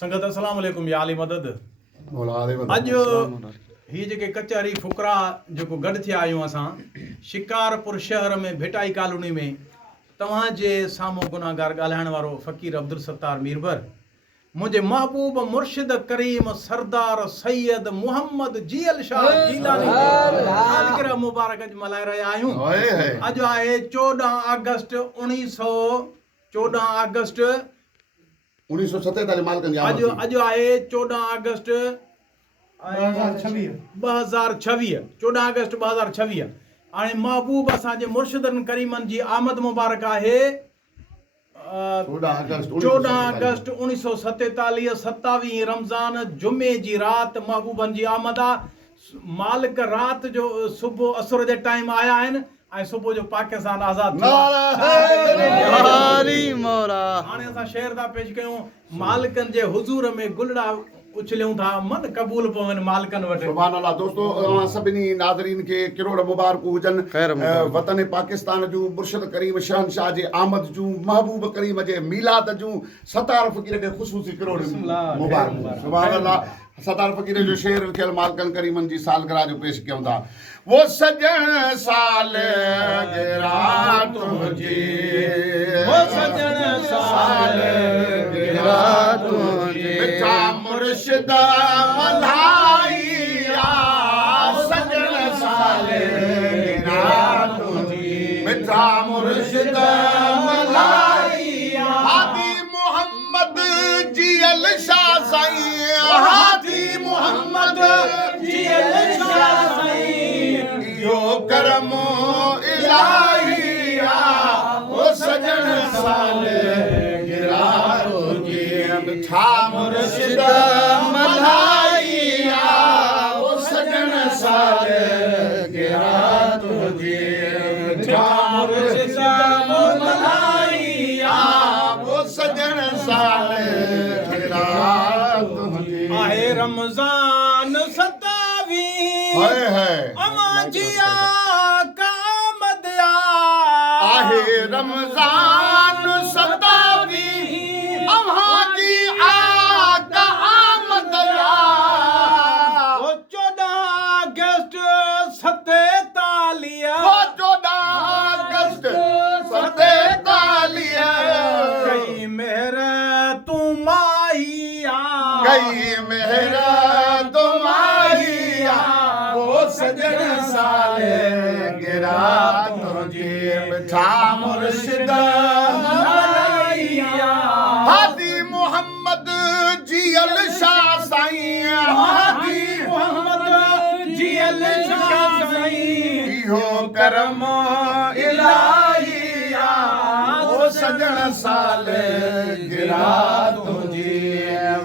संगत अस्सलाम वालेकुम या आली मदद। अज ही जेके कचहरी फुकरा जो गड थिया आहियूं असां शिकारपुर शहर में भिटाई कॉलोनी में तव्हांजे साम्हूं गुनाहगार ॻाल्हाइण वारो फ़कीर अब्दुल सत्तार मीरबर मुझे महबूब मुर्शिद करीम सरदार सैयद मोहम्मद जीअल शाह जीलानी सालगिरह मुबारक अज मल्हाए रहिया आहियूं। अज आहे 14 अगस्त 1947 मालकन जी आमद अज आहे 14 अगस्त 2026 14 अगस्त 2026 हाणे महबूब असांजे मुर्शिदन करीमन जी आमद मुबारक आहे 14 अगस्त 1947 27 रमज़ान जुमे जी रात महबूबन जी आमद आहे। मालिक रात जो सुबह असुर जे टाइम आया आहिनि ऐं सुबह जो पाकिस्तान आज़ाद थियो। हाणे असां शेर था पेश कयूं मालिकन जे हुजूर में गुलड़ा उछलियूं था मन कबूल पवन मालिकन वटि। सुभान अल्लाह। दोस्तों सभिनी नाज़रीन के किरोड़ मुबारकूं हुजनि वतन पाकिस्तान जूं मुर्शिद करीम शहनशाह जे आमद जूं महबूब करीम जे मीलाद जूं सतार फ़कीर खे ख़ुसूसी किरोड़ मुबारकूं। सुभान अल्लाह। सतार फ़कीर जो शेर लिखियल मालिकन करीमन जी सालगिरह जो पेश कयूं था। वो सजण सालगिरह तुंहिंजी वो सजण सालगिरह तुंहिंजी मिठा मुर्शिद मल्हाइया सजण सालगिरह तुंहिंजी मिठा मुर्शिद मल्हाइया हादी मोहम्मद जीअल शाह साईं हादी मोहम्मद जीअल शाह साईं यो करम इलाहिया वो सजण सालगिरह तुंहिंजी मिठा मुर्शिद मल्हाइया वो सजण सालगिरह तुंहिंजी मिठा मुर्शिद मल्हाइया वो सजण सालगिरह तुंहिंजी। आहे रमज़ान 27 अमाजिया कामद आहे रमज़ान 27 अमाजी आका आमद वो 14 अगस्त 47 वो 14 अगस्त 47 कई मेहर तू माहिया कई मेहर तुम्हारिया वो सजण सालगिरह तुंहिंजी मिठा मुर्शिद मल्हाइया हादी मोहम्मद जीअल शाह साईं हादी मोहम्मद जीअल शाह साईं इहो करम इलाहिया वो सजण सालगिरह तुंहिंजी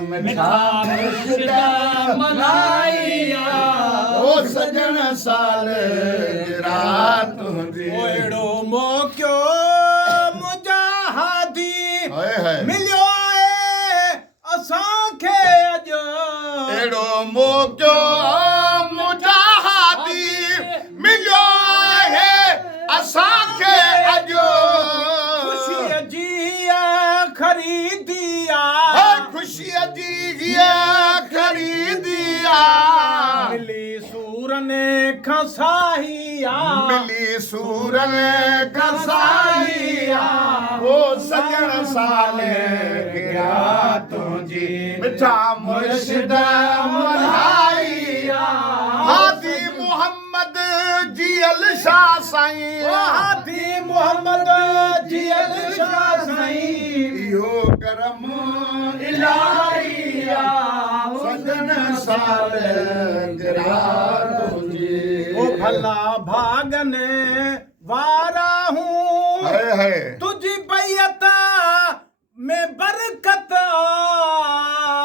मिठा मुर्शिद मल्हाइया वो सजण सालगिरह तुंहिंजी। ओड़ो मौक़ो मुजाहिदी मिलियो आहे असांखे अॼु एड़ो मौक़ो मुजाहिदी मिलियो आहे असांखे अॼु ख़ुशीअ जी ख़रीदी आहे ख़ुशीअ जी ख़रीदी मिली सूरनि खां साही मिली सूरनि खां साही वो सजण सालगिरह तुंहिंजी मिठा मुर्शिद मल्हाइया हादी मोहम्मद जीअल शाह साईं हादी मोहम्मद जीअल शाह साईं इहो करम इलाहिया सजण सालगिरह तुंहिंजी। ओ भला भागने वारा हूँ तुझी बैयत में बरकत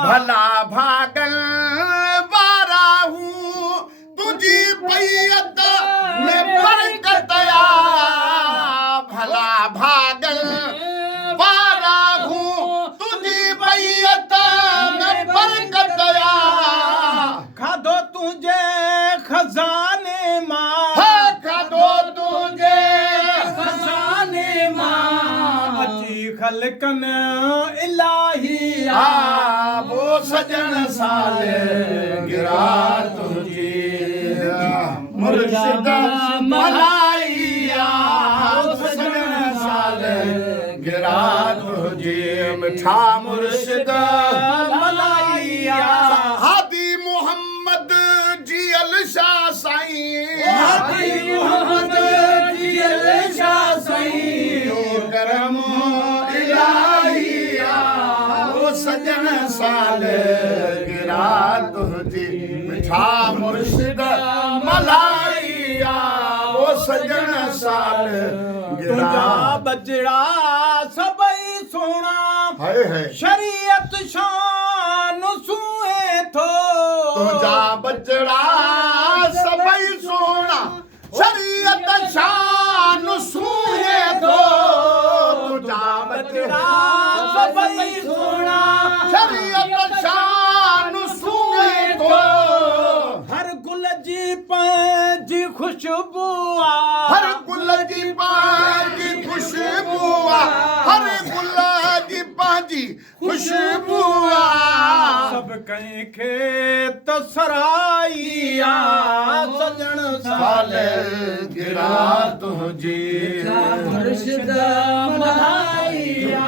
भला भागन वारा हूँ तुझी बैयत में बरकत भला भागन वारा हूँ तुझी बैयत में बरकत खाधो तुझे खजाने मां खाधो तुझे खजाने मां अची खलकन इलाहिया वो सजन साल गिरा तुझी मुर्शिद मलाइया वो सजन साल गिरा तुझी मिठा मुर्शिद मलाइया हादी मोहम्मद जी अल शाह साईं हादी मोहम्मद जी अल शाह साईं ओ करम इलाहिया वो सजन साल गिरा तुझी मिठा मुर्शिद मलाइया वो सजन साल गिरा बजड़ा सबई सोना हाय हाय शरीयत शान सुए थो तुझा बजड़ा सबई सोना शरीयत शान सुए दो तुझा बजड़ा सबई सोना शरीयत शान सुए दो हर गुल जी पंहिंजी खुशबू हर गुल जी पंहिंजी खुशबू हर गुल जी पंहिंजी खुशबू सब कहीं खे तसराइया सजण साल गिरा तुझी मुर्शिद मलाइया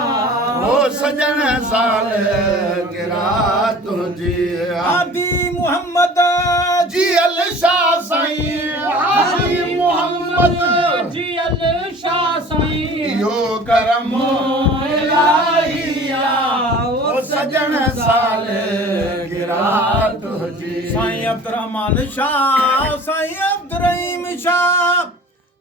वो सजन साल गिरा तुझी हादी मोहम्मद जी अल शाह साईं हादी मोहम्मद जी अल शाह साईं यो करम इलाहिया वो सजन साल गिरा तुझी साईं अब्दुर्रहमान शाह साईं अब्दुर्रहीम शाह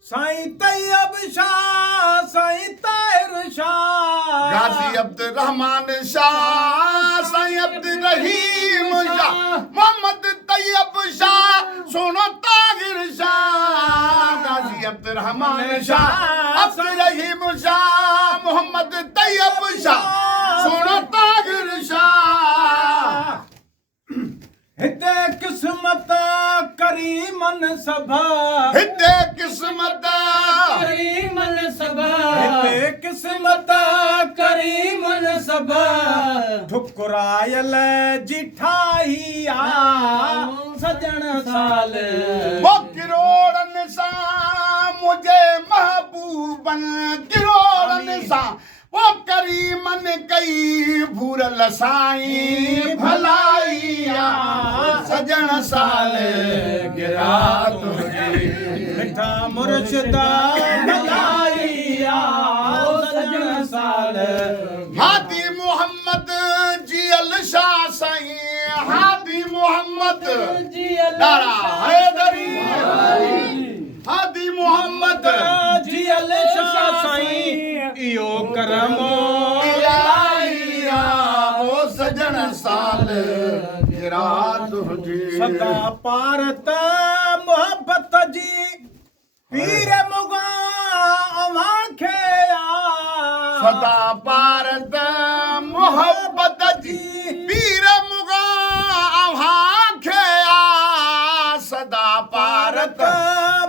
साईं तैयब शाह साईं ताहिर शाह गाजी अब्दुर्रहमान शाह साईं अब्दुर्रहीम शाह मोहम्मद तैयब शाह सोनो ताहिर शाह गाजी अब्दुर्रहमान शाह अब्दुर्रहीम शाह मोहम्मद तैयब शाह सोनो ताहिर शाह हिते किस्मत करीमन सभा हिते किस्मत करीमन सभा हिते किस्मत करीमन सभा ठुकरायल जिठाइया सजण साल वो किरोड़नि सां मुझे महबूबन किरोड़नि सां वो करीमन कई भूरल साईं भलाइया सजण साल गिरा तुझी मिठा मुर्शिद मलाइया सजण साल हादी मोहम्मद जी अल शाह साईं हादी मोहम्मद दारा हैदरी हादी मोहम्मद जी अल शाह साईं इहो करम इलाहिया वो सजन साल गिरा तुझी सदा पारत मोहब्बत जी पीर मुगा अवां खे सदा पारत मोहब्बत जी पीर मुगा अव्हां खे सदा पारत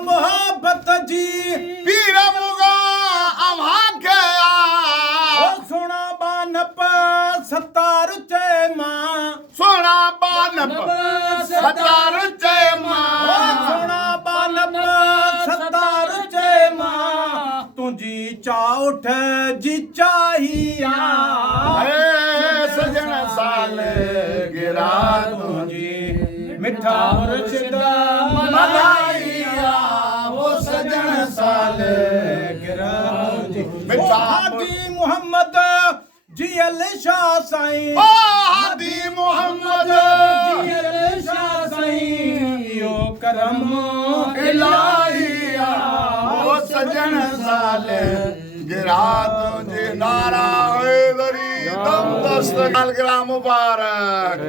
मोहब्बत जी पीर मुगा अव्हां खे सोना बानप सतार चे मां सोना बानप सतार जय मां सोना बानप सतार चे मां तुझी चाउठ जी चाहिया सजन साल गिरा तुझी मिठा मुर्शिद मलाइया वो सजन साल गिरा मिठा हादी मोहम्मद जी अल शाह साईं हादी मोहम्मद जी अल शाह साईं यो करम इलाहिया वो सजन साल गिरा तुझे नारा हैदरी दम दस्त मुबारक